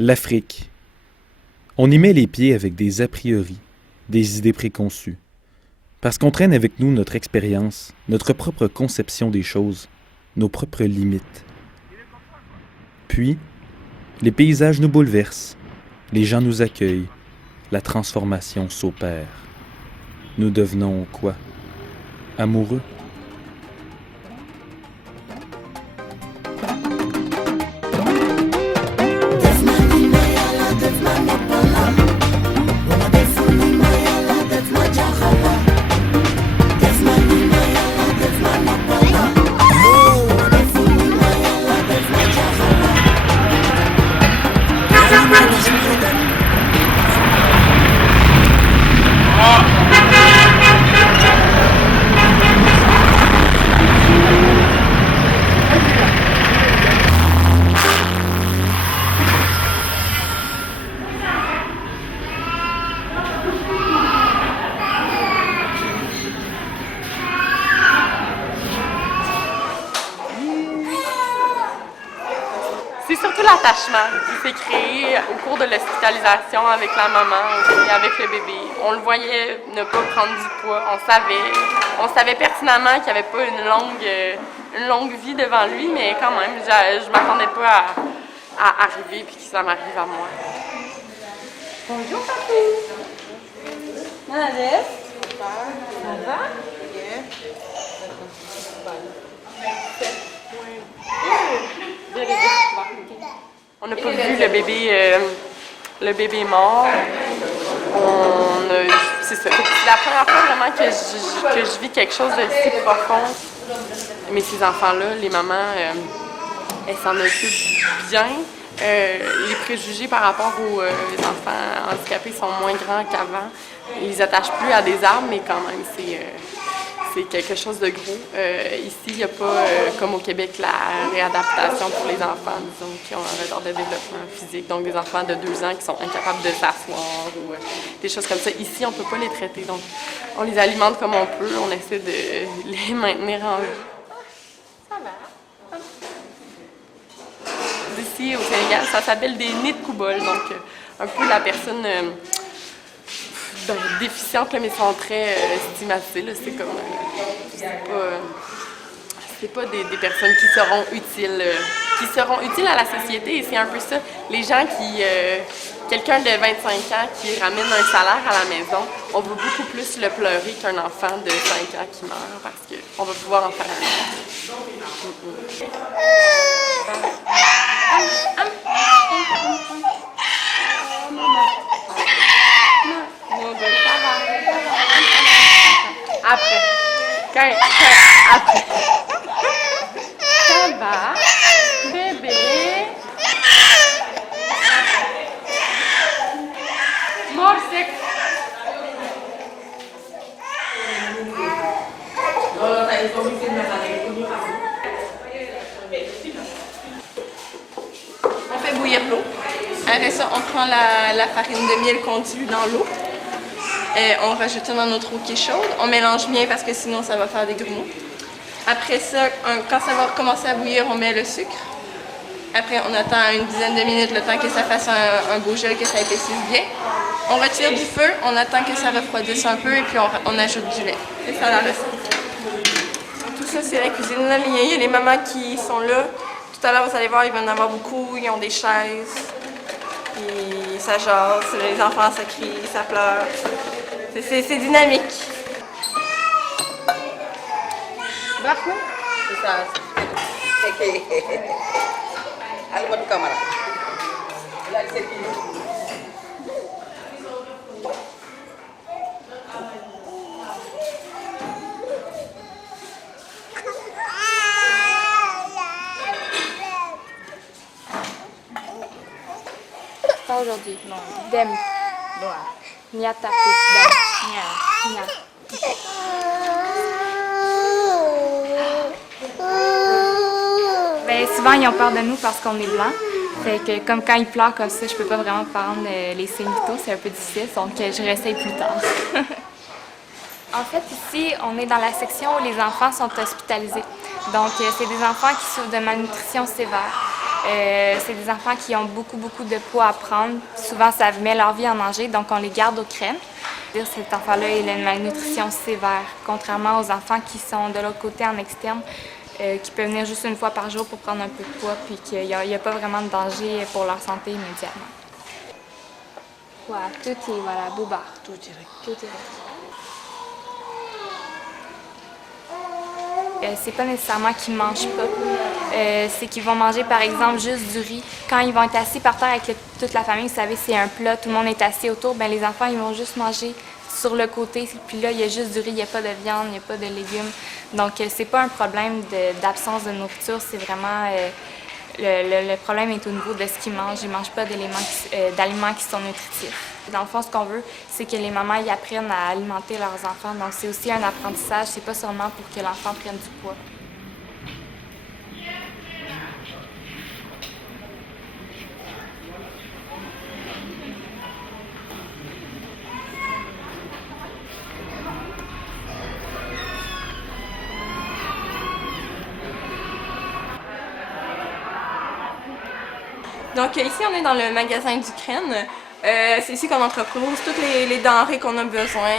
L'Afrique. On y met les pieds avec des a priori, des idées préconçues. Parce qu'on traîne avec nous notre expérience, notre propre conception des choses, nos propres limites. Puis, les paysages nous bouleversent, les gens nous accueillent, la transformation s'opère. Nous devenons quoi? Amoureux? C'est surtout l'attachement qui s'est créé au cours de l'hospitalisation avec la maman aussi, avec le bébé. On le voyait ne pas prendre du poids, on savait pertinemment qu'il n'y avait pas une longue vie devant lui, mais quand même, je m'attendais pas à arriver puis que ça m'arrive à moi. Bonjour papou! Maladette? Ça va? On n'a pas vu le bébé mort. C'est ça. C'est la première fois vraiment que je vis quelque chose de si profond. Mais ces enfants-là, les mamans, elles s'en occupent bien. Les préjugés par rapport aux enfants handicapés sont moins grands qu'avant. Ils les attachent plus à des arbres, mais quand même, c'est quelque chose de gros. Ici, il n'y a pas, comme au Québec, la réadaptation pour les enfants, disons, qui ont un retard de développement physique. Donc, des enfants de 2 ans qui sont incapables de s'asseoir ou des choses comme ça. Ici, on ne peut pas les traiter. Donc, on les alimente comme on peut. On essaie de les maintenir en vie. Ça va. Ici, au Sénégal, ça s'appelle des nids de coubol. Donc, un peu la personne déficiente, là, mais sont très stigmatisées. Là. C'est comme. C'est pas des personnes qui seront utiles à la société. Et c'est un peu ça. Les gens qui. Quelqu'un de 25 ans qui ramène un salaire à la maison, on va beaucoup plus le pleurer qu'un enfant de 5 ans qui meurt parce qu'on va pouvoir en faire un autre. Après. Après. Ça va. Bébé. Mort sec. On fait bouillir l'eau. Après ça, on prend la farine de miel qu'on dilue dans l'eau. On rajoute ça dans notre eau qui est chaude. On mélange bien parce que sinon ça va faire des grumeaux. Après ça, quand ça va recommencer à bouillir, on met le sucre. Après, on attend une dizaine de minutes le temps que ça fasse un beau gel, que ça épaississe bien. On retire du feu, on attend que ça refroidisse un peu et puis on ajoute du lait. C'est ça la recette. Tout ça, c'est la cuisine. Là, il y a les mamans qui sont là. Tout à l'heure, vous allez voir, il va y en avoir beaucoup. Ils ont des chaises. Puis ça jase. Les enfants, ça crie, ça pleure. C'est dynamique. Baku? Bisa. Aku buat kamera. Pas aujourd'hui, non. Dem. Nyata dem. Nya. Ben, souvent, ils ont peur de nous parce qu'on est blanc. Fait que comme quand ils pleurent comme ça, je peux pas vraiment prendre les signes vitaux, c'est un peu difficile, donc je réessaye plus tard. En fait, ici, on est dans la section où les enfants sont hospitalisés. Donc, c'est des enfants qui souffrent de malnutrition sévère. C'est des enfants qui ont beaucoup de poids à prendre. Souvent, ça met leur vie en danger, donc on les garde aux crèmes. Cet enfant-là, il a une malnutrition sévère, contrairement aux enfants qui sont de l'autre côté en externe, qui peuvent venir juste une fois par jour pour prendre un peu de poids, puis qu'il n'y a pas vraiment de danger pour leur santé immédiatement. Voilà, tutti, voilà, bubar. Tutti. C'est pas nécessairement qu'ils mangent pas. C'est qu'ils vont manger, par exemple, juste du riz. Quand ils vont être assis par terre avec toute la famille, vous savez, c'est un plat, tout le monde est assis autour, bien, les enfants, ils vont juste manger sur le côté. Puis là, il y a juste du riz, il n'y a pas de viande, il n'y a pas de légumes. Donc, c'est pas un problème d'absence de nourriture, c'est vraiment... Le problème est au niveau de ce qu'ils mangent. Ils ne mangent pas d'aliments qui sont nutritifs. Dans le fond, ce qu'on veut, c'est que les mamans y apprennent à alimenter leurs enfants. Donc, c'est aussi un apprentissage. C'est pas seulement pour que l'enfant prenne du poids. Donc ici, on est dans le magasin d'Ukraine. C'est ici qu'on entrepose toutes les denrées qu'on a besoin.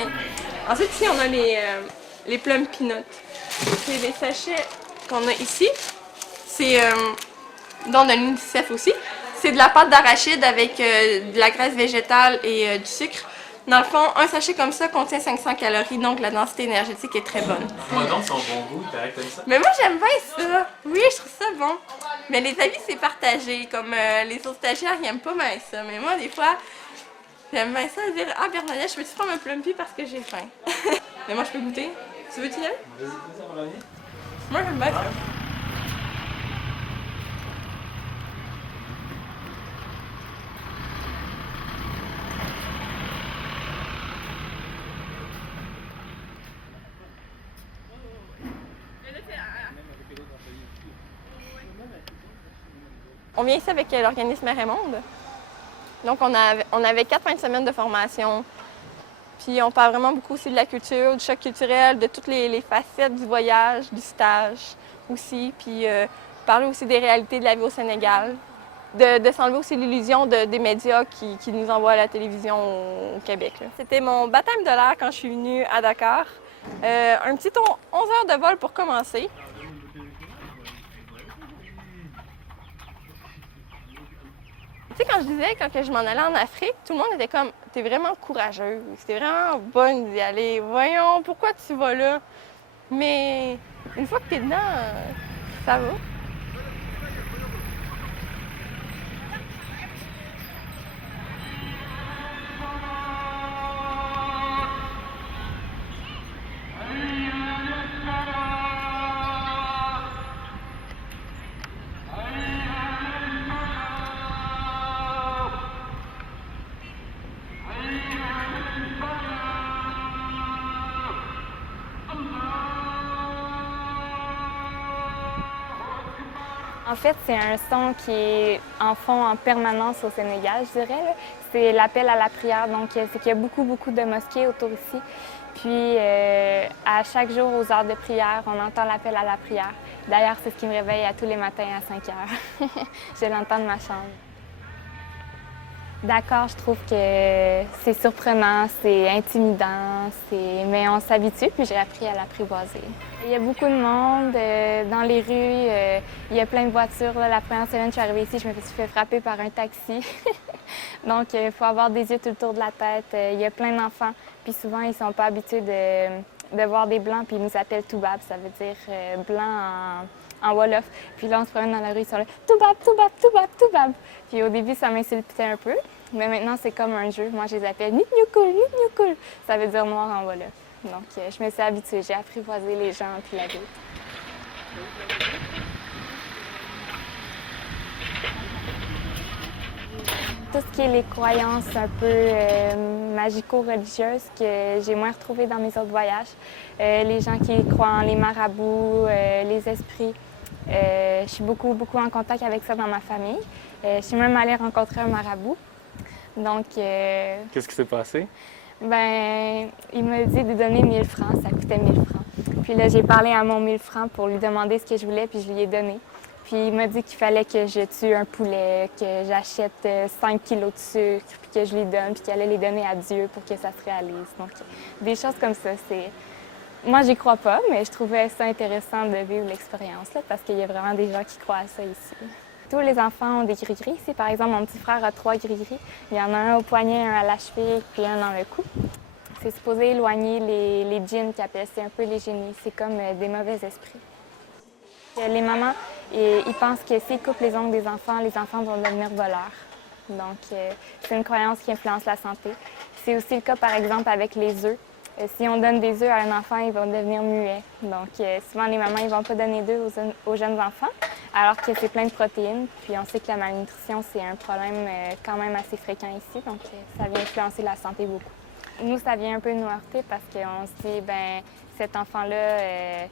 Ensuite, ici, on a les plums peanuts. C'est les sachets qu'on a ici. C'est dans de l'UNICEF aussi. C'est de la pâte d'arachide avec de la graisse végétale et du sucre. Dans le fond, un sachet comme ça contient 500 calories, donc la densité énergétique est très bonne. Moi donc, son bon goût, il paraît que t'aimes ça. Mais moi, j'aime bien ça. Oui, je trouve ça bon. Mais les avis, c'est partagé. Comme les autres stagiaires, ils n'aiment pas bien ça. Mais moi, des fois, j'aime bien ça dire « Ah, Bernadette, je peux-tu prendre un plumpy parce que j'ai faim? » Mais moi, je peux goûter. Tu veux-tu y aller? Moi, j'aime bien ça. On vient ici avec l'organisme Mère et Monde. Donc, on avait 4 fins de semaine de formation. Puis, on parle vraiment beaucoup aussi de la culture, du choc culturel, de toutes les facettes du voyage, du stage aussi. Puis, parler aussi des réalités de la vie au Sénégal. De s'enlever aussi l'illusion des médias qui nous envoient à la télévision au Québec. C'était mon baptême de l'air quand je suis venue à Dakar. Un petit 11 heures de vol pour commencer. Tu sais, quand je disais, quand je m'en allais en Afrique, tout le monde était comme « T'es vraiment courageuse, c'était vraiment bonne d'y aller. Voyons, pourquoi tu vas là? » Mais une fois que t'es dedans, ça va. En fait, c'est un son qui est en fond en permanence au Sénégal, je dirais. C'est l'appel à la prière. Donc, c'est qu'il y a beaucoup de mosquées autour ici. Puis, à chaque jour, aux heures de prière, on entend l'appel à la prière. D'ailleurs, c'est ce qui me réveille à tous les matins à 5 heures. Je l'entends de ma chambre. D'accord, je trouve que c'est surprenant, c'est intimidant, mais on s'habitue, puis j'ai appris à l'apprivoiser. Il y a beaucoup de monde dans les rues, il y a plein de voitures. La première semaine que je suis arrivée ici, je me suis fait frapper par un taxi. Donc, il faut avoir des yeux tout le tour de la tête. Il y a plein d'enfants, puis souvent, ils ne sont pas habitués de voir des blancs, puis ils nous appellent Toubab, ça veut dire blanc en Wolof. Puis là, on se promène dans la rue, ils sont là « Toubab, Toubab, Toubab, Toubab ». Puis au début, ça m'insultait un peu, mais maintenant, c'est comme un jeu. Moi, je les appelle « Nitnyoukul ». Ça veut dire noir en Wolof. Donc, je me suis habituée, j'ai apprivoisé les gens puis la vie. Tout ce qui est les croyances un peu magico-religieuses que j'ai moins retrouvées dans mes autres voyages. Les gens qui croient en les marabouts, les esprits. Je suis beaucoup en contact avec ça dans ma famille. Je suis même allée rencontrer un marabout. Donc, Qu'est-ce qui s'est passé? Ben, il m'a dit de donner 1000 francs, ça coûtait 1000 francs. Puis là, j'ai parlé à mon 1000 francs pour lui demander ce que je voulais, puis je lui ai donné. Puis il m'a dit qu'il fallait que je tue un poulet, que j'achète 5 kilos de sucre, puis que je lui donne, puis qu'il allait les donner à Dieu pour que ça se réalise. Donc, des choses comme ça, c'est... Moi, j'y crois pas, mais je trouvais ça intéressant de vivre l'expérience, là, parce qu'il y a vraiment des gens qui croient à ça ici. Tous les enfants ont des gris-gris ici. Par exemple, mon petit frère a 3 gris-gris. Il y en a un au poignet, un à la cheville, puis un dans le cou. C'est supposé éloigner les djinns qui appellent, c'est un peu les génies. C'est comme des mauvais esprits. Les mamans, ils pensent que s'ils coupent les ongles des enfants, les enfants vont devenir voleurs. Donc, c'est une croyance qui influence la santé. C'est aussi le cas, par exemple, avec les œufs. Si on donne des œufs à un enfant, ils vont devenir muets. Donc, souvent, les mamans, ils vont pas donner d'œufs aux jeunes enfants, alors que c'est plein de protéines. Puis, on sait que la malnutrition, c'est un problème quand même assez fréquent ici. Donc, ça vient influencer la santé beaucoup. Nous, ça vient un peu nous heurter parce qu'on se dit, ben cet enfant-là,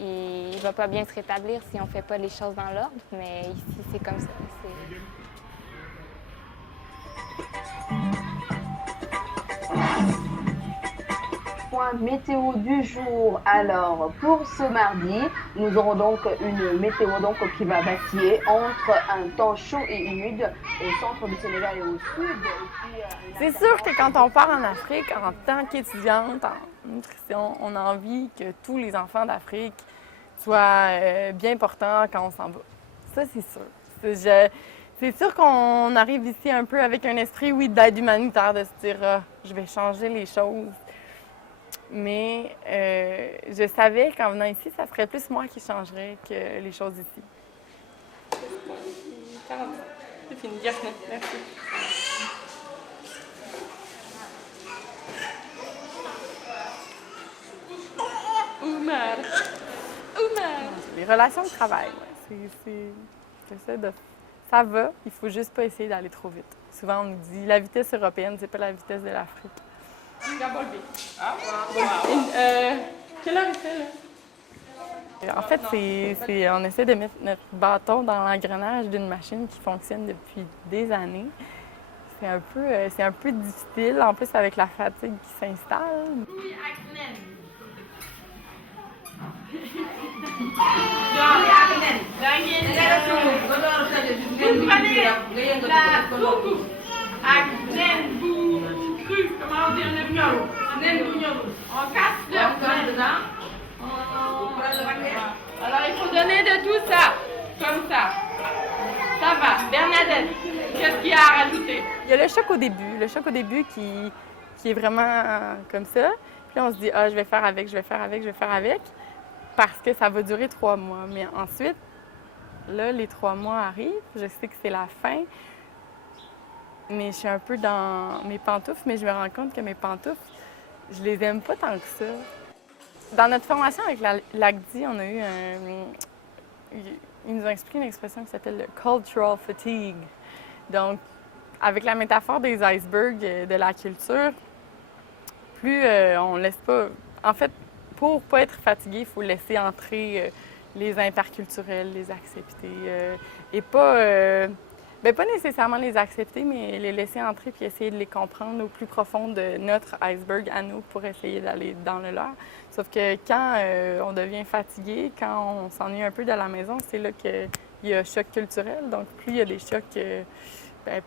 il va pas bien se rétablir si on fait pas les choses dans l'ordre. Mais ici, c'est comme ça. Point météo du jour. Alors, pour ce mardi, nous aurons donc une météo qui va vaciller entre un temps chaud et humide au centre du Sénégal et au sud. C'est sûr que quand on part en Afrique, en tant qu'étudiante en nutrition, on a envie que tous les enfants d'Afrique soient bien portants quand on s'en va. Ça, c'est sûr. C'est sûr qu'on arrive ici un peu avec un esprit, oui, d'aide humanitaire, de se dire je vais changer les choses. Mais je savais qu'en venant ici, ça serait plus moi qui changerais que les choses ici. 40. C'est fini, Jasmine. Merci. Oumar. Les relations de travail, ouais, ça va, il faut juste pas essayer d'aller trop vite. Souvent, on nous dit la vitesse européenne, c'est pas la vitesse de l'Afrique. Quelle heure il fait, là? En fait, on essaie de mettre notre bâton dans l'engrenage d'une machine qui fonctionne depuis des années. C'est un peu difficile, en plus avec la fatigue qui s'installe. Comment on dit on casse l'œuf dedans. Alors il faut donner de tout ça, comme ça. Ça va. Bernadette, qu'est-ce qu'il y a à rajouter? Il y a le choc au début qui est vraiment comme ça. Puis on se dit, je vais faire avec, parce que ça va durer 3 mois. Mais ensuite, là, les 3 mois arrivent, je sais que c'est la fin. Mais je suis un peu dans mes pantoufles, mais je me rends compte que mes pantoufles, je les aime pas tant que ça. Dans notre formation avec l'ACDI, on a eu ils nous ont expliqué une expression qui s'appelle le cultural fatigue. Donc, avec la métaphore des icebergs de la culture, plus on laisse pas... En fait, pour pas être fatigué, il faut laisser entrer les interculturels, les accepter et pas... pas nécessairement les accepter, mais les laisser entrer puis essayer de les comprendre au plus profond de notre iceberg à nous pour essayer d'aller dans le leur. Sauf que quand on devient fatigué, quand on s'ennuie un peu de la maison, c'est là qu'il y a choc culturel. Donc, plus il y a des chocs,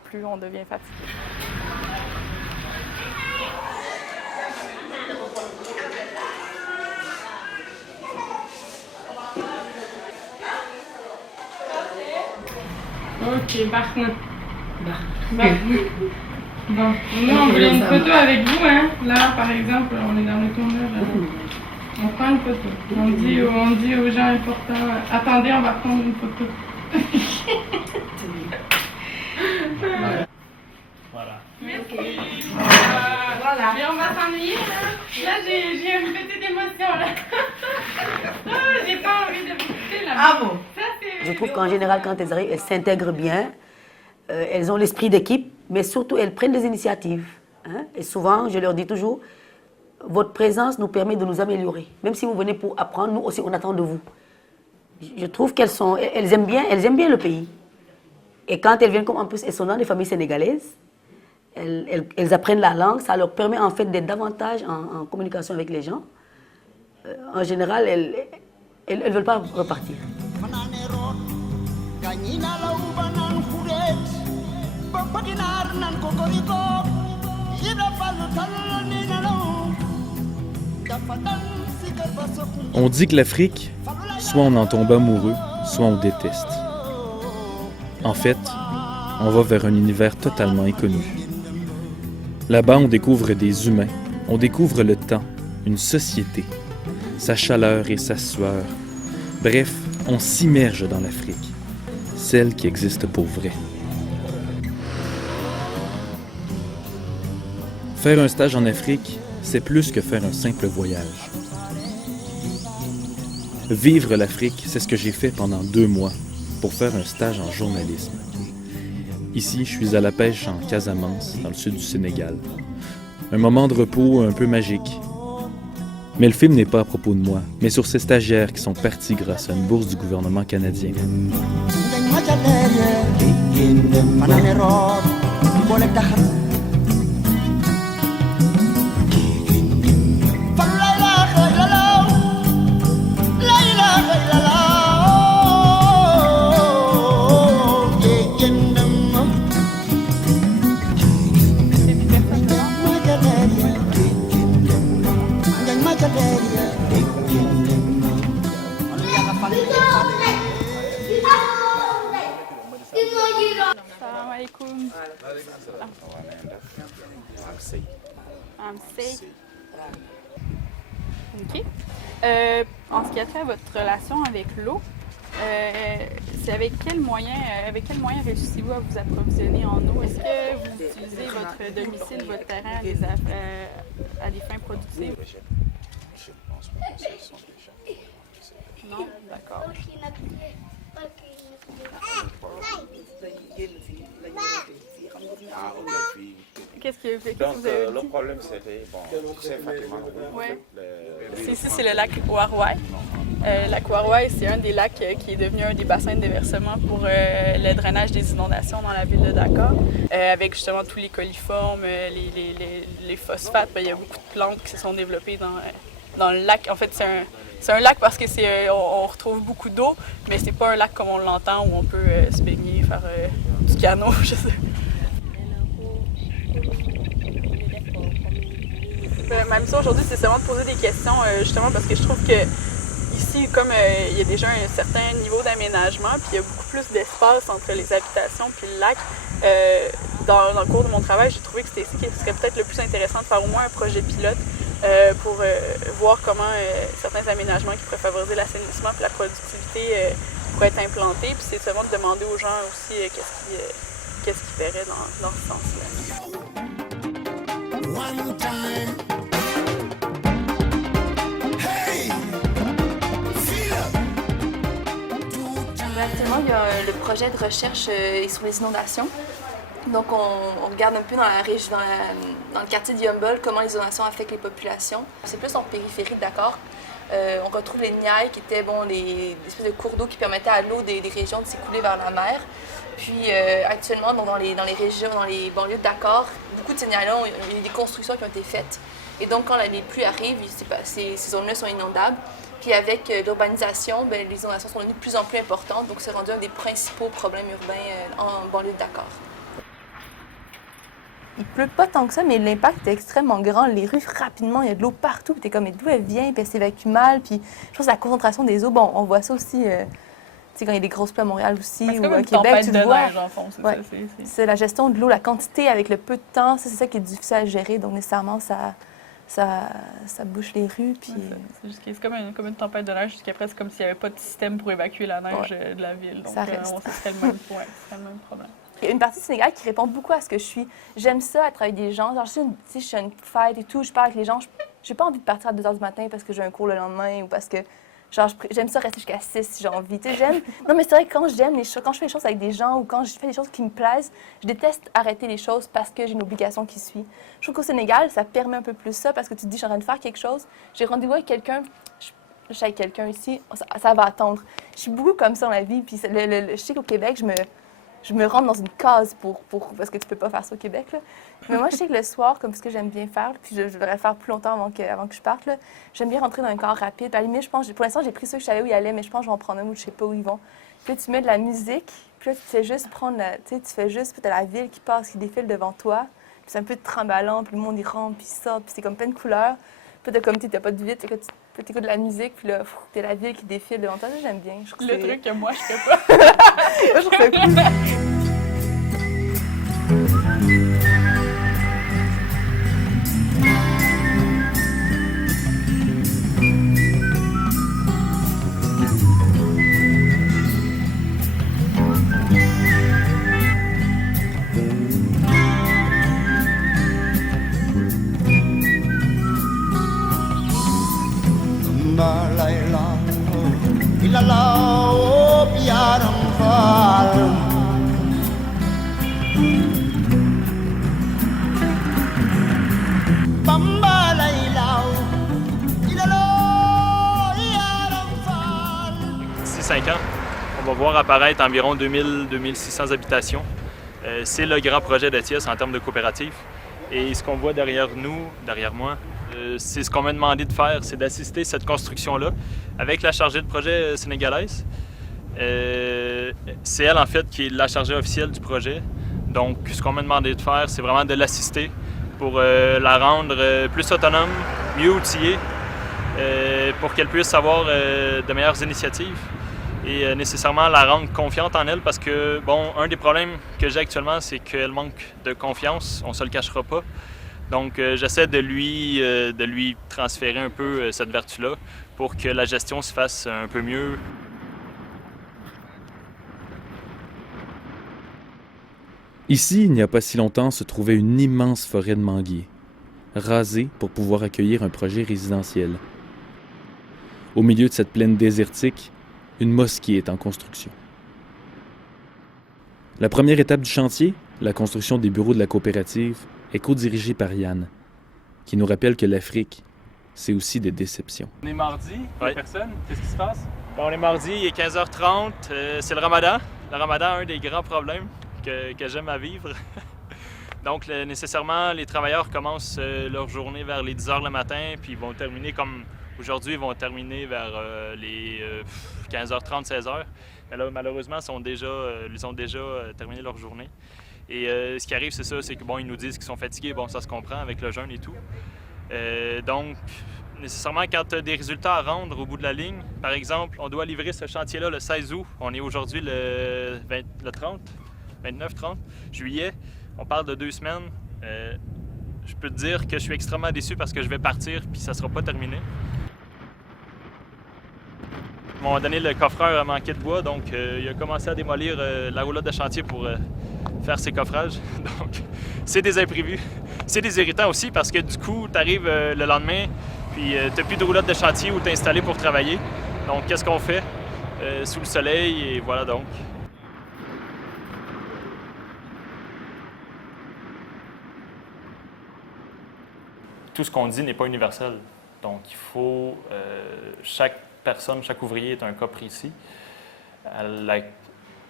plus on devient fatigué. Ok, parfait. Bon, nous on veut une photo avec vous, hein. Là, par exemple, on est dans le tourneur. On prend une photo. On dit aux gens importants, attendez, on va prendre une photo. Voilà. Merci. Voilà. Et on va s'ennuyer, là. Là, j'ai une petite émotion, là. J'ai pas envie de m'écouter, là. Ah bon? Ça, c'est... Je trouve qu'en général, quand elles arrivent, elles s'intègrent bien. Elles ont l'esprit d'équipe, mais surtout, elles prennent des initiatives. Hein? Et souvent, je leur dis toujours, votre présence nous permet de nous améliorer. Même si vous venez pour apprendre, nous aussi, on attend de vous. Je trouve qu'elles aiment bien le pays. Et quand elles viennent, comme en plus, elles sont dans des familles sénégalaises, elles apprennent la langue, ça leur permet en fait d'être davantage en communication avec les gens. En général, elles ne veulent pas repartir. On dit que l'Afrique, soit on en tombe amoureux, soit on déteste. En fait, on va vers un univers totalement inconnu. Là-bas, on découvre des humains, on découvre le temps, une société, sa chaleur et sa sueur. Bref, on s'immerge dans l'Afrique, celle qui existe pour vrai. Faire un stage en Afrique, c'est plus que faire un simple voyage. Vivre l'Afrique, c'est ce que j'ai fait pendant 2 mois pour faire un stage en journalisme. Ici, je suis à la pêche en Casamance, dans le sud du Sénégal. Un moment de repos un peu magique. Mais le film n'est pas à propos de moi, mais sur ces stagiaires qui sont partis grâce à une bourse du gouvernement canadien. Assalamu alaikum. I'm safe. OK. En ce qui a trait à votre relation avec l'eau, c'est avec quel moyen réussissez-vous à vous approvisionner en eau? Est-ce que vous utilisez votre domicile, votre terrain à des fins productives? Non? D'accord. Qu'est-ce que vous avez dit? Le problème, c'était, c'est Fatima. Ouais. Ici, c'est le lac Ouarouaï. Le lac Ouarouaï, c'est un des lacs qui est devenu un des bassins de déversement pour le drainage des inondations dans la ville de Dakar. Avec justement tous les coliformes, les phosphates, il y a beaucoup de plantes qui se sont développées dans le lac. En fait, c'est un lac parce que on retrouve beaucoup d'eau, mais c'est pas un lac comme on l'entend où on peut se baigner, faire du canot, je sais. Même ça, aujourd'hui, c'est seulement de poser des questions, justement parce que je trouve que ici, comme il y a déjà un certain niveau d'aménagement, puis il y a beaucoup plus d'espace entre les habitations puis le lac, dans le cours de mon travail, j'ai trouvé que c'était ici qui serait peut-être le plus intéressant de faire au moins un projet pilote pour voir comment certains aménagements qui pourraient favoriser l'assainissement et la productivité pourraient être implantés. Puis c'est seulement de demander aux gens aussi qu'est-ce qu'ils verraient dans ce sens-là. Actuellement, il y a le projet de recherche sur les inondations. Donc, on regarde un peu dans le quartier de Yumble comment les inondations affectent les populations. C'est plus en périphérie de Dakar. On retrouve les niayes qui étaient des espèces de cours d'eau qui permettaient à l'eau des régions de s'écouler vers la mer. Puis actuellement, dans les régions, dans les banlieues de Dakar, beaucoup de ces niayes-là, il y a des constructions qui ont été faites. Et donc, quand les pluies arrivent, ces zones-là sont inondables. Puis avec l'urbanisation, les inondations sont devenues de plus en plus importantes. Donc, c'est rendu un des principaux problèmes urbains en banlieue de Dakar. Il pleut pas tant que ça, mais l'impact est extrêmement grand. Les rues, rapidement, il y a de l'eau partout. Puis t'es comme, mais d'où elle vient? Puis elle s'évacue mal. Puis je pense que la concentration des eaux, on voit ça aussi, tu sais, quand il y a des grosses pluies à Montréal aussi, ou à Québec, tu le vois. Neige, en fond, c'est la gestion de l'eau, la quantité avec le peu de temps, c'est ça qui est difficile à gérer. Donc nécessairement, ça bouche les rues. Puis... Ouais, c'est comme une tempête de neige, jusqu'après, c'est comme s'il n'y avait pas de système pour évacuer la neige de la ville. Donc, ça reste. Ce serait le même problème. Il y a une partie du Sénégal qui répond beaucoup à ce que je suis. J'aime ça, à travailler avec des gens. Genre, je suis à une fête et tout, je parle avec les gens. J'ai pas envie de partir à 2 h du matin parce que j'ai un cours le lendemain ou parce que j'aime ça rester jusqu'à 6 si j'ai envie. Tu sais, j'aime. Non, mais c'est vrai que quand je fais les choses avec des gens ou quand je fais des choses qui me plaisent, je déteste arrêter les choses parce que j'ai une obligation qui suit. Je trouve qu'au Sénégal, ça permet un peu plus ça parce que tu te dis, je suis en train de faire quelque chose, j'ai rendez-vous avec quelqu'un, je suis avec quelqu'un ici, ça va attendre. Je suis beaucoup comme ça dans la vie. Puis je sais qu'au Québec, je me rentre dans une case parce que tu peux pas faire ça au Québec. Là. Mais moi, je sais que le soir, comme ce que j'aime bien faire, puis je devrais le faire plus longtemps avant que je parte, là, j'aime bien rentrer dans un corps rapide. À la limite, je pense, pour l'instant, j'ai pris ceux que je savais où ils allaient, mais je pense que je vais en prendre un où je sais pas où ils vont. Puis tu mets de la musique, Puis là, tu fais juste prendre, tu fais juste, puis t'as la ville qui passe, qui défile devant toi. Puis c'est un peu tramballant, puis le monde, il rentre, puis il sort, puis c'est comme plein de couleurs. Puis t'as comme, t'as pas de vide, t'écoutes de la musique, puis là, t'as la ville qui défile devant toi. Ça, j'aime bien. Je trouve Le que truc que moi, je fais pas. je trouve ça cool. D'ici 5 ans, on va voir apparaître environ 2000-2600 habitations. C'est le grand projet d'Etias en termes de coopérative. Et ce qu'on voit derrière nous, derrière moi, c'est ce qu'on m'a demandé de faire, c'est d'assister cette construction-là avec la chargée de projet sénégalaise. C'est elle, en fait, qui est la chargée officielle du projet. Donc, ce qu'on m'a demandé de faire, c'est vraiment de l'assister pour la rendre plus autonome, mieux outillée, pour qu'elle puisse avoir de meilleures initiatives et nécessairement la rendre confiante en elle parce que, bon, un des problèmes que j'ai actuellement, c'est qu'elle manque de confiance, on ne se le cachera pas. Donc, j'essaie de lui transférer un peu cette vertu-là pour que la gestion se fasse un peu mieux. Ici, il n'y a pas si longtemps, se trouvait une immense forêt de manguiers, rasée pour pouvoir accueillir un projet résidentiel. Au milieu de cette plaine désertique, une mosquée est en construction. La première étape du chantier, la construction des bureaux de la coopérative, est co-dirigée par Yann, qui nous rappelle que l'Afrique, c'est aussi des déceptions. On est mardi, personne, qu'est-ce qui se passe? Bon, on est mardi, il est 15h30, c'est le Ramadan. Le Ramadan a un des grands problèmes que j'aime à vivre. Donc, nécessairement, les travailleurs commencent leur journée vers les 10h le matin, puis ils vont terminer comme aujourd'hui, ils vont terminer vers les 15h30, 16h. Mais là, malheureusement, ils ont déjà terminé leur journée. Et ce qui arrive, c'est ça, c'est que bon, ils nous disent qu'ils sont fatigués, bon, ça se comprend avec le jeûne et tout. Donc, nécessairement, quand tu as des résultats à rendre au bout de la ligne, par exemple, on doit livrer ce chantier-là le 16 août. On est aujourd'hui le 29-30 juillet. On parle de 2 semaines. Je peux te dire que je suis extrêmement déçu parce que je vais partir puis ça ne sera pas terminé. Ils m'ont donné le coffreur à manquer de bois, donc il a commencé à démolir la roulotte de chantier pour faire ses coffrages. Donc, c'est des imprévus. C'est des irritants aussi parce que du coup, tu arrives le lendemain puis tu n'as plus de roulotte de chantier où t'es installé pour travailler. Donc, qu'est-ce qu'on fait? Sous le soleil et voilà donc. Tout ce qu'on dit n'est pas universel. Donc, il faut... chaque personne, chaque ouvrier est un cas précis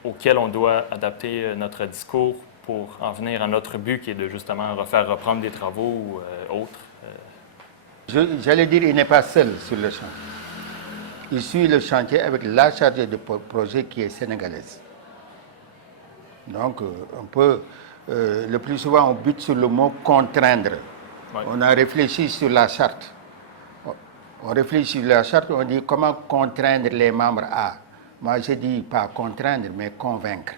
auquel on doit adapter notre discours pour en venir à notre but qui est de justement reprendre des travaux ou autres. J'allais dire, il n'est pas seul sur le chantier. Il suit le chantier avec la chargée de projet qui est sénégalaise. Donc, on peut... le plus souvent, on bute sur le mot « contraindre ». Ouais. On a réfléchi sur la charte. On réfléchit sur la charte, on dit comment contraindre les membres à. Moi, je dis pas contraindre, mais convaincre.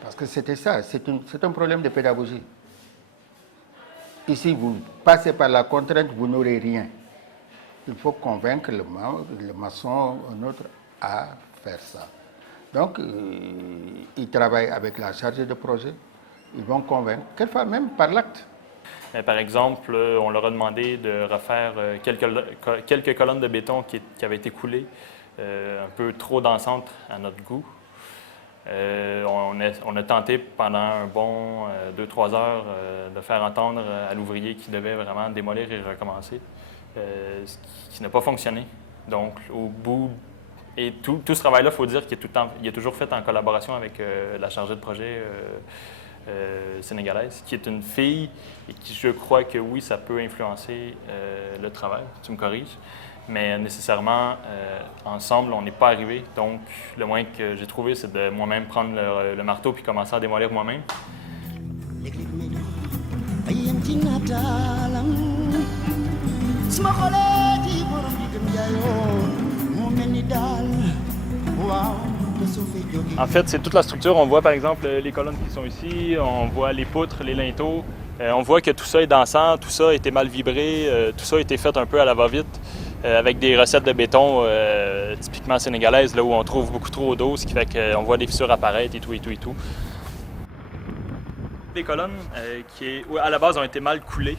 Parce que c'était ça, c'est un problème de pédagogie. Ici, vous passez par la contrainte, vous n'aurez rien. Il faut convaincre le maçon, un autre, à faire ça. Donc, ils travaillent avec la chargée de projet, ils vont convaincre, quelquefois même par l'acte. Par exemple, on leur a demandé de refaire quelques colonnes de béton qui avaient été coulées, un peu trop densantes à notre goût. On a tenté pendant un bon 2-3 heures de faire entendre à l'ouvrier qu'il devait vraiment démolir et recommencer, ce qui n'a pas fonctionné. Donc, au bout... Et tout ce travail-là, il faut dire qu'il est toujours fait en collaboration avec la chargée de projet sénégalaise, qui est une fille et qui, je crois que oui, ça peut influencer le travail, tu me corriges. mais nécessairement, ensemble, on n'est pas arrivé. Donc, le moyen que j'ai trouvé, c'est de moi-même prendre le marteau puis commencer à démolir moi-même. En fait, c'est toute la structure. On voit par exemple les colonnes qui sont ici, on voit les poutres, les linteaux. On voit que tout ça est dansant, tout ça a été mal vibré, tout ça a été fait un peu à la va-vite, avec des recettes de béton typiquement sénégalaises, là où on trouve beaucoup trop d'eau, ce qui fait qu'on voit des fissures apparaître et tout. Les colonnes qui, à la base, ont été mal coulées.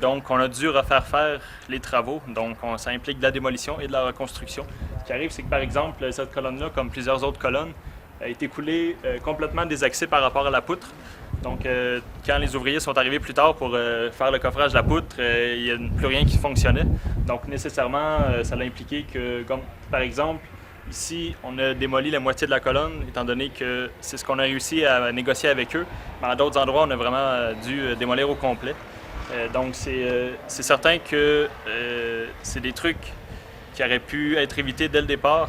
Donc, on a dû refaire faire les travaux. Donc, ça implique de la démolition et de la reconstruction. Ce qui arrive, c'est que, par exemple, cette colonne-là, comme plusieurs autres colonnes, a été coulée complètement désaxée par rapport à la poutre. Donc, quand les ouvriers sont arrivés plus tard pour faire le coffrage de la poutre, il n'y a plus rien qui fonctionnait. Donc, nécessairement, ça a impliqué que, comme par exemple, ici, on a démoli la moitié de la colonne, étant donné que c'est ce qu'on a réussi à négocier avec eux. Mais à d'autres endroits, on a vraiment dû démolir au complet. Donc, c'est certain que c'est des trucs qui auraient pu être évités dès le départ,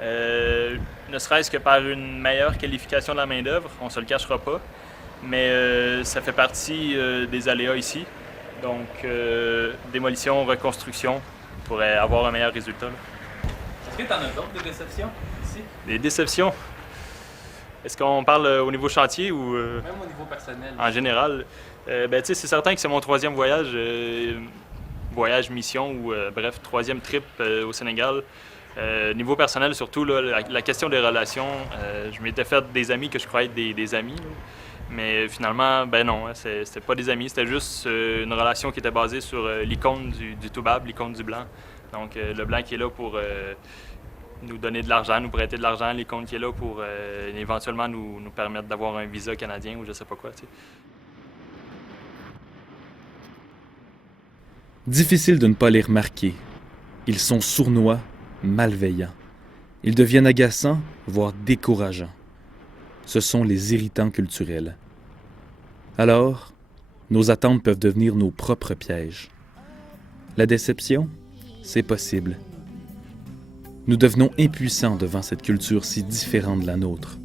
ne serait-ce que par une meilleure qualification de la main-d'œuvre, on ne se le cachera pas, mais ça fait partie des aléas ici. Donc, démolition, reconstruction pourrait avoir un meilleur résultat. Est-ce que tu en as d'autres des déceptions ici? Des déceptions? Est-ce qu'on parle au niveau chantier ou... Même au niveau personnel. En général? Ben, tu sais, c'est certain que c'est mon troisième voyage mission ou bref, troisième trip au Sénégal. Niveau personnel surtout, là, la question des relations, je m'étais fait des amis que je croyais être des amis, là. Mais finalement, ben non, c'était pas des amis, c'était juste une relation qui était basée sur l'icône du Toubab, l'icône du blanc. Donc le blanc qui est là pour nous donner de l'argent, nous prêter de l'argent, l'icône qui est là pour éventuellement nous permettre d'avoir un visa canadien ou je sais pas quoi, tu sais. Difficile de ne pas les remarquer. Ils sont sournois, malveillants. Ils deviennent agaçants, voire décourageants. Ce sont les irritants culturels. Alors, nos attentes peuvent devenir nos propres pièges. La déception, c'est possible. Nous devenons impuissants devant cette culture si différente de la nôtre.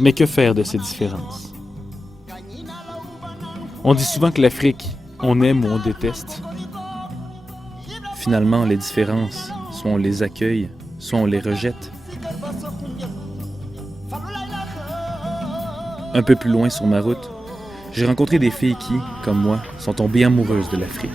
Mais que faire de ces différences? On dit souvent que l'Afrique, on aime ou on déteste. Finalement, les différences, soit on les accueille, soit on les rejette. Un peu plus loin sur ma route, j'ai rencontré des filles qui, comme moi, sont tombées amoureuses de l'Afrique.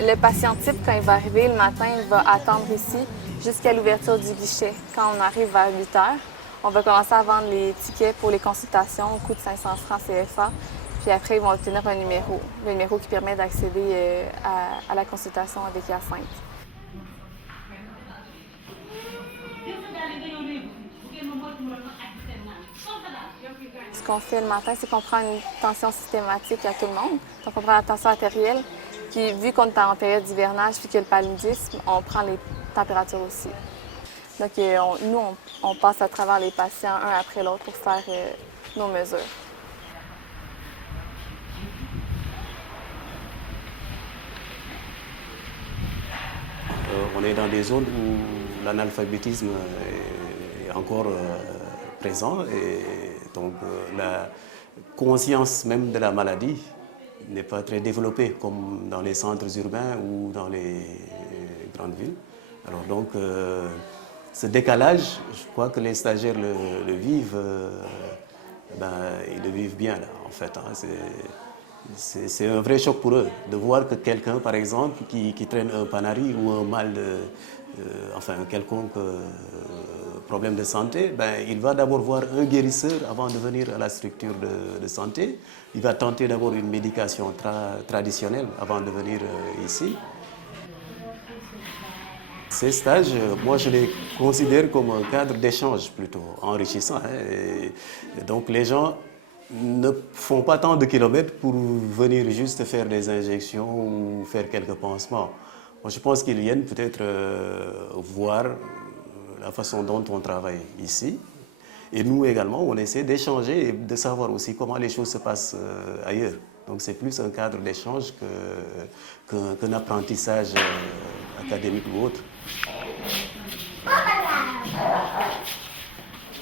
Le patient type, quand il va arriver le matin, il va attendre ici jusqu'à l'ouverture du guichet. Quand on arrive vers 8 heures, on va commencer à vendre les tickets pour les consultations au coût de 500 francs CFA. Puis après, ils vont obtenir un numéro, le numéro qui permet d'accéder à la consultation avec Hyacinthe. Ce qu'on fait le matin, c'est qu'on prend une tension systématique à tout le monde. Donc, on prend la tension artérielle. Puis, vu qu'on est en période d'hivernage, puis qu'il y a le paludisme, on prend les températures aussi. Donc, nous, on passe à travers les patients un après l'autre pour faire nos mesures. On est dans des zones où l'analphabétisme est encore présent et donc la conscience même de la maladie n'est pas très développée comme dans les centres urbains ou dans les grandes villes. Alors donc, ce décalage, je crois que les stagiaires le vivent, ils le vivent bien là, en fait. Hein. C'est un vrai choc pour eux de voir que quelqu'un, par exemple, qui traîne un panari ou un mal, un quelconque problème de santé, il va d'abord voir un guérisseur avant de venir à la structure de santé. Il va tenter d'abord une médication traditionnelle avant de venir ici. Ces stages, moi je les considère comme un cadre d'échange plutôt enrichissant. Hein. Et donc les gens ne font pas tant de kilomètres pour venir juste faire des injections ou faire quelques pansements. Moi, je pense qu'ils viennent peut-être voir la façon dont on travaille ici. Et nous également, on essaie d'échanger et de savoir aussi comment les choses se passent ailleurs. Donc c'est plus un cadre d'échange qu'un apprentissage académique ou autre.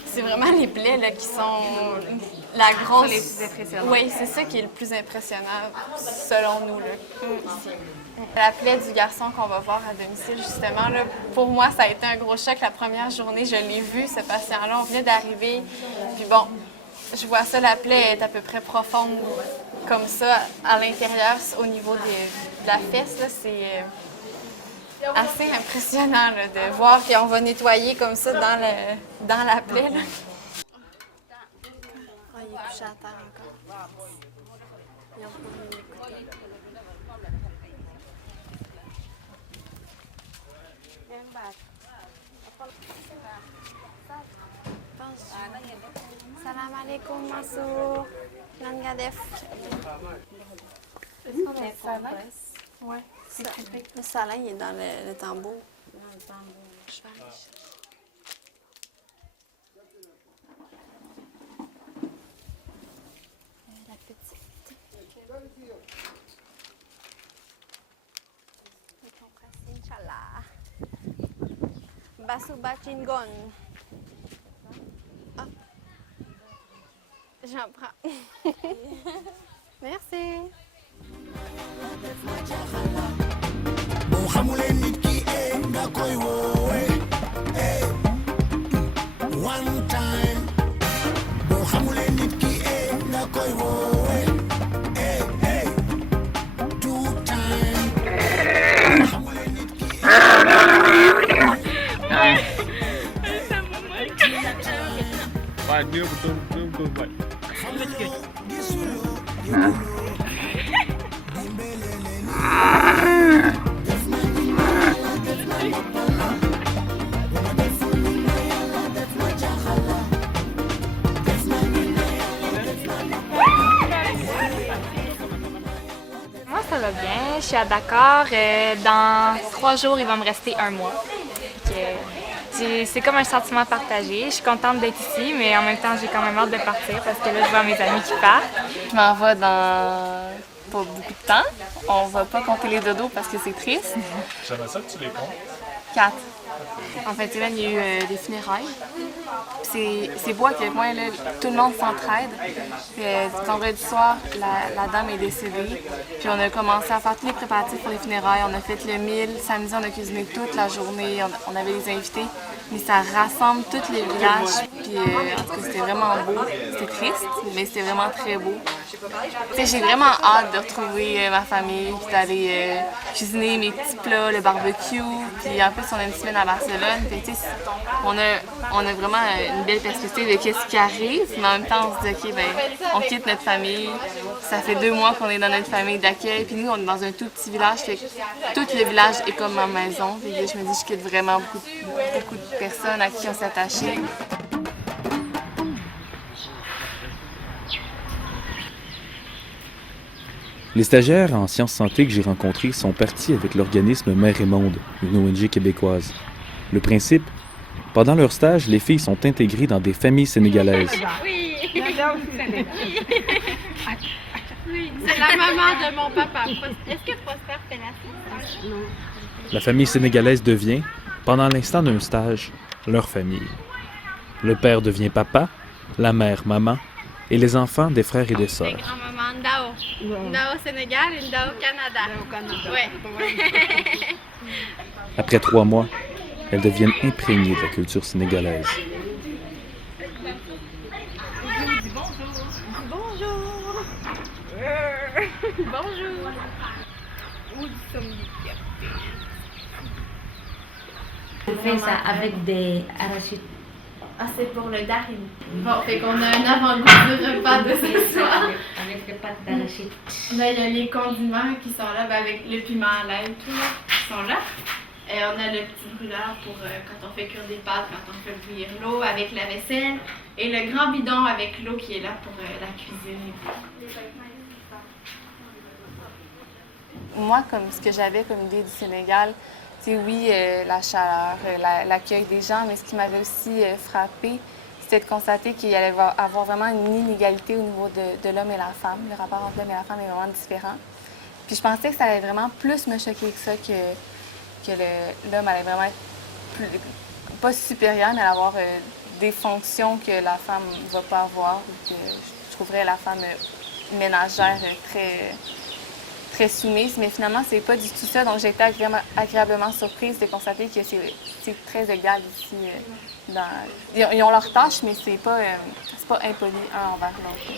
C'est vraiment les plaies là, qui sont la grosse... les plus impressionnantes. Oui, c'est ça qui est le plus impressionnant selon nous là, ici. La plaie du garçon qu'on va voir à domicile, justement, là, pour moi, ça a été un gros choc la première journée. Je l'ai vu, ce patient-là, on venait d'arriver. Puis bon, je vois ça, la plaie est à peu près profonde comme ça à l'intérieur, au niveau de la fesse. Là, c'est assez impressionnant là, de voir qu'on va nettoyer comme ça dans la plaie. Là. Oh, il est couché à terre encore. Ils ont pas voulu l'écouter. Salam alaikum, Massour. Nan nga def. Est-ce qu'on a le salin? Oui. Le salin, il est dans le tambour. Dans le tambour. Je vais aller chercher. La petite. Inch'Allah. Basu Bachingon. Ah. J'en prends. Merci. One time, bo xamule nit ki nga koy woowe. Two time, bo xamule nit ki Vai, deu tudo, vai. Moi, ça va bien. Je suis à Dakar. Dans 3 jours, il va me rester 1 mois. C'est comme un sentiment partagé. Je suis contente d'être ici, mais en même temps, j'ai quand même hâte de partir parce que là, je vois mes amis qui partent. Je m'en vais dans pas beaucoup de temps. On va pas compter les dodos parce que c'est triste. J'aimerais ça que tu les comptes. 4. En fin de semaine, il y a eu des funérailles. C'est beau à quel point là, tout le monde s'entraide. Vendredi soir, la dame est décédée. Puis on a commencé à faire tous les préparatifs pour les funérailles. On a fait le mille. Samedi, on a cuisiné toute la journée. On avait des invités. Mais ça rassemble tous les villages. Puis en tout cas, c'était vraiment beau. C'était triste, mais c'était vraiment très beau. J'ai vraiment hâte de retrouver ma famille, puis d'aller cuisiner mes petits plats, le barbecue. Puis en plus, on a une semaine à Barcelone. Puis, on a vraiment une belle perspective de qu'est-ce qui arrive. Mais en même temps, on se dit, OK, ben, on quitte notre famille. Ça fait 2 mois qu'on est dans notre famille d'accueil. Puis nous, on est dans un tout petit village. Fait que tout le village est comme ma maison. Puis je me dis, je quitte vraiment beaucoup de personnes à qui on s'est attaché. Les stagiaires en sciences santé que j'ai rencontrés sont partis avec l'organisme Mère et Monde, une ONG québécoise. Le principe, pendant leur stage, les filles sont intégrées dans des familles sénégalaises. Oui, c'est la maman de mon papa. Est-ce que Prosper fait la Non. La famille sénégalaise devient, pendant l'instant d'un stage, leur famille. Le père devient papa, la mère maman, et les enfants des frères et des sœurs. Grand-maman Ndao. Ndao Sénégal et Ndao Canada. Ouais. Après 3 mois, elles deviennent imprégnées de la culture sénégalaise. Bonjour. Bonjour. Où sommes-nous? On fait ça avec des arachides. Ah, c'est pour le darim. Bon, fait qu'on a un avant-goût du repas de ce soir. Avec des pâtes d'arachide. Là, il y a les condiments qui sont là, avec le piment à l'ail, tout là, qui sont là. On a le petit brûleur pour quand on fait cuire des pâtes, quand on fait bouillir l'eau avec la vaisselle. Et le grand bidon avec l'eau qui est là pour la cuisine. Moi, comme ce que j'avais comme idée du Sénégal, c'est oui, la chaleur, l'accueil des gens, mais ce qui m'avait aussi frappée, c'était de constater qu'il y allait avoir vraiment une inégalité au niveau de l'homme et la femme. Le rapport entre l'homme et la femme est vraiment différent. Puis je pensais que ça allait vraiment plus me choquer que ça, que l'homme allait vraiment être pas supérieur, mais avoir des fonctions que la femme ne va pas avoir, ou que je trouverais la femme ménagère très soumise. Mais finalement, c'est pas du tout ça. Donc j'ai été agréablement surprise de constater que c'est très égal ici. Ils ont leurs tâches, mais c'est pas impoli un envers l'autre.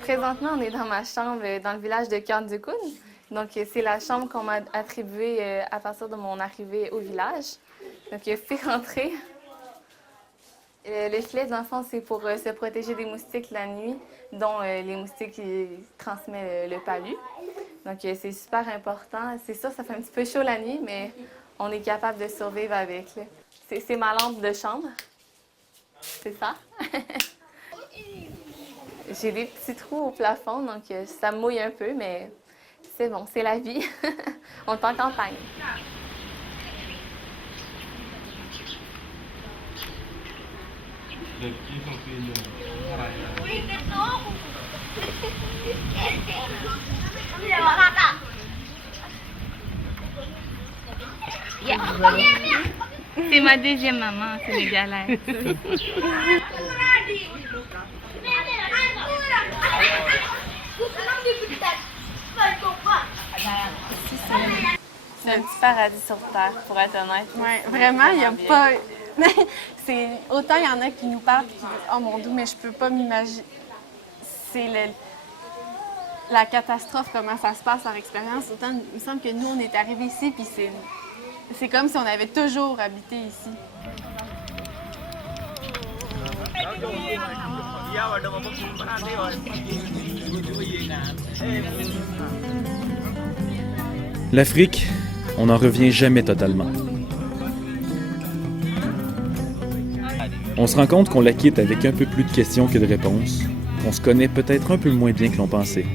Présentement, on est dans ma chambre dans le village de Kandukun. Donc, c'est la chambre qu'on m'a attribuée à partir de mon arrivée au village. Donc, fait rentrer. Le filet, dans le fond, c'est pour se protéger des moustiques la nuit, dont les moustiques qui transmettent le palu. Donc, c'est super important. C'est sûr, ça fait un petit peu chaud la nuit, mais on est capable de survivre avec. C'est ma lampe de chambre. C'est ça. J'ai des petits trous au plafond, donc ça mouille un peu, mais c'est bon, c'est la vie. On est en campagne. C'est ma deuxième maman sénégalaise. C'est un petit paradis sur Terre, pour être honnête. Oui, vraiment, il n'y a pas... Autant il y en a qui nous parlent et qui disent « Oh mon Dieu, mais je peux pas m'imaginer... » C'est la catastrophe, comment ça se passe, leur expérience. Autant, il me semble que nous, on est arrivés ici, puis c'est comme si on avait toujours habité ici. L'Afrique, on n'en revient jamais totalement. On se rend compte qu'on la quitte avec un peu plus de questions que de réponses. On se connaît peut-être un peu moins bien que l'on pensait.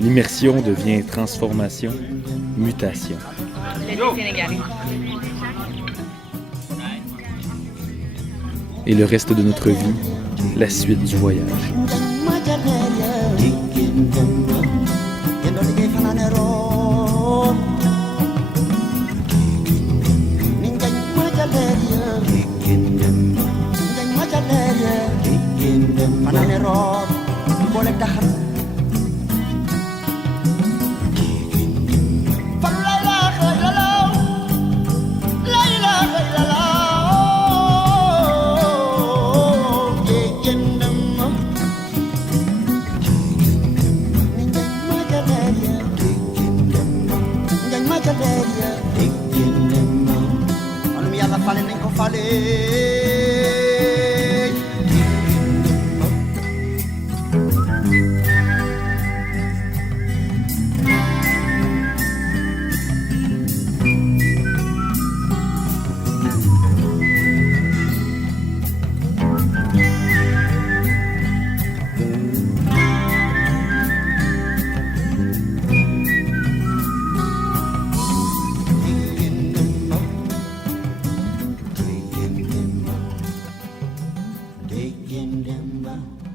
L'immersion devient transformation, mutation. Le Sénégalais. Et le reste de notre vie, la suite du voyage. Taking them